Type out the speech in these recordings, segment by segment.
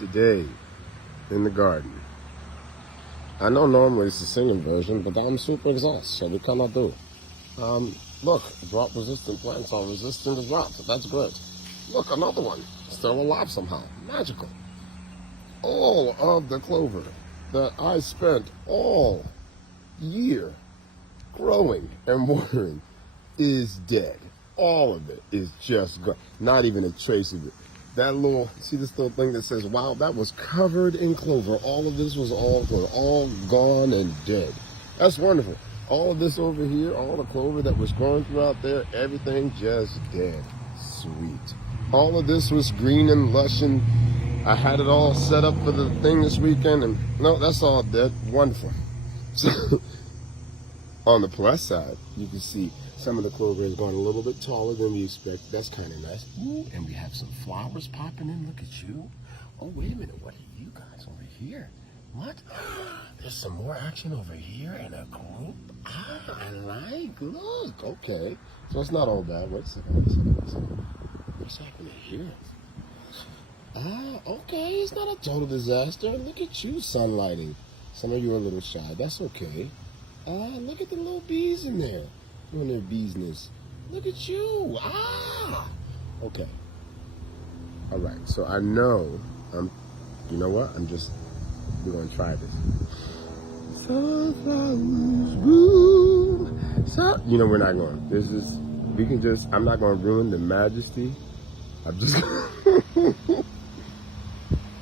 today in the garden. I know normally it's the singing version, but I'm super exhausted, so we cannot do. Look, drought-resistant plants are resistant to drought. That's good. Look, another one, still alive somehow. Magical. All of the clover that I spent all year growing and watering is dead. All of it is just gone. Not even a trace of it. That little, see this little thing that says, wow, that was covered in clover. All of this was all gone and dead. That's wonderful. All of this over here, all the clover that was growing throughout there, everything just dead. Sweet. All of this was green and lush, and I had it all set up for the thing this weekend, and no, that's all dead. Wonderful. So, on the plus side, you can see some of the clover has gone a little bit taller than we expected. That's kind of nice. Ooh, and we have some flowers popping in. Look at you. Oh, wait a minute. What are you guys over here? What? There's some more action over here in a group. I like. Look. Okay. So it's not all bad. Wait a second. What's happening here? Okay. It's not a total disaster. Look at you sunlighting. Some of you are a little shy. That's okay. Look at the little bees in there. Doing their business. Look at you. Okay. All right. So I know, you know what? We're going to try this. Sunflowers bloom. You know, we're not going. I'm not going to ruin the majesty.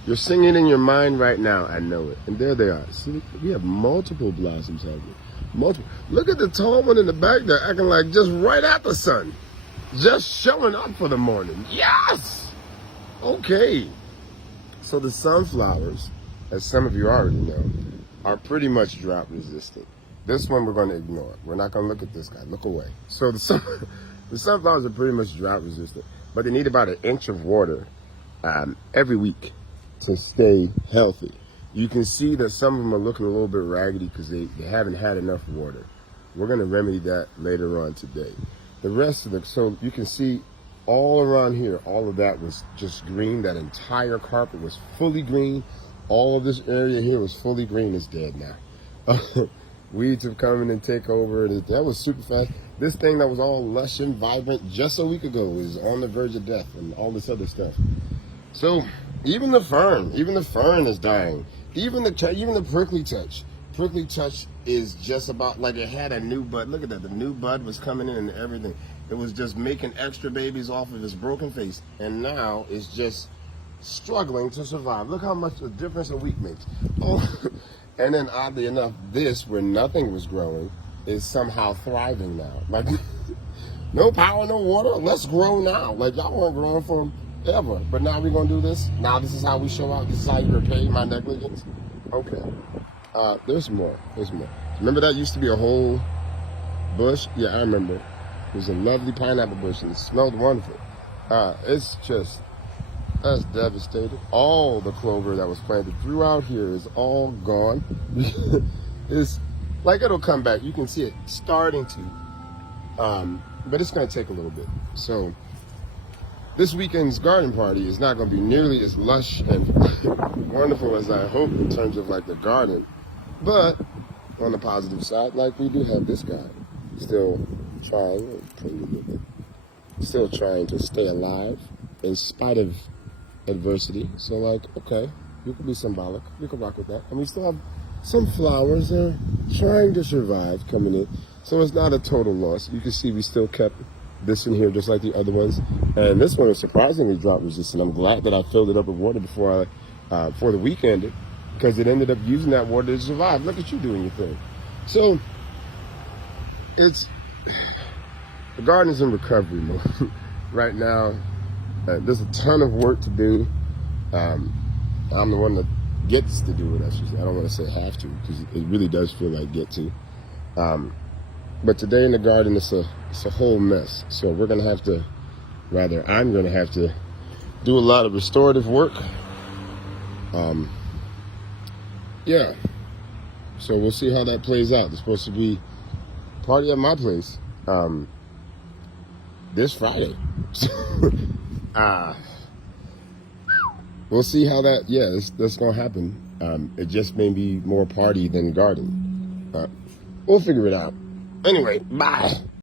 You're singing in your mind right now. I know it. And there they are. See, we have multiple blossoms happening. Look at the tall one in the back there acting like just right at the sun. Just showing up for the morning. Yes! Okay. So the sunflowers, as some of you already know, are pretty much drought resistant. This one we're going to ignore. We're not going to look at this guy. Look away. So the sunflowers are pretty much drought resistant, but they need about 1 inch of water every week to stay healthy. You can see that some of them are looking a little bit raggedy because they haven't had enough water. We're going to remedy that later on today. The rest of so you can see all around here, all of that was just green. That entire carpet was fully green. All of this area here was fully green. It's dead now. Weeds have come in and take over. That was super fast. This thing that was all lush and vibrant just a week ago is on the verge of death and all this other stuff. So even the fern is dying. Even the prickly touch is just about like it had a new bud. Look at that. The new bud was coming in and everything. It was just making extra babies off of its broken face. And now it's just struggling to survive. Look how much a difference a week makes. Oh, and then oddly enough, this, where nothing was growing, is somehow thriving now. Like, no power, no water, let's grow now. Like, y'all weren't growing for ever, but now we're gonna do this. Now this is how we show out. This is how you repay my negligence. Okay. There's more. Remember that used to be a whole bush? Yeah, I remember. It was a lovely pineapple bush and it smelled wonderful. It's just, that's devastated. All the clover that was planted throughout here is all gone. It's like it'll come back. You can see it starting to, but it's gonna take a little bit. So this weekend's garden party is not going to be nearly as lush and wonderful as I hope in terms of like the garden. But on the positive side, like we do have this guy still trying to stay alive in spite of adversity. So like, okay, you can be symbolic. We can rock with that. And we still have some flowers that are trying to survive coming in. So it's not a total loss. You can see we still kept this in here just like the other ones, and this one is surprisingly drought resistant. I'm glad that I filled it up with water before the weekend, because it ended up using that water to survive. Look at you doing your thing. So the garden is in recovery mode right now. There's a ton of work to do. I'm the one that gets to do it, I should say. I don't want to say have to, because it really does feel like get to. But today in the garden, it's a whole mess. So I'm going to have to do a lot of restorative work. Yeah. So we'll see how that plays out. There's supposed to be a party at my place this Friday. we'll see how that. Yeah, that's gonna happen. It just may be more party than garden. We'll figure it out. Anyway, bye.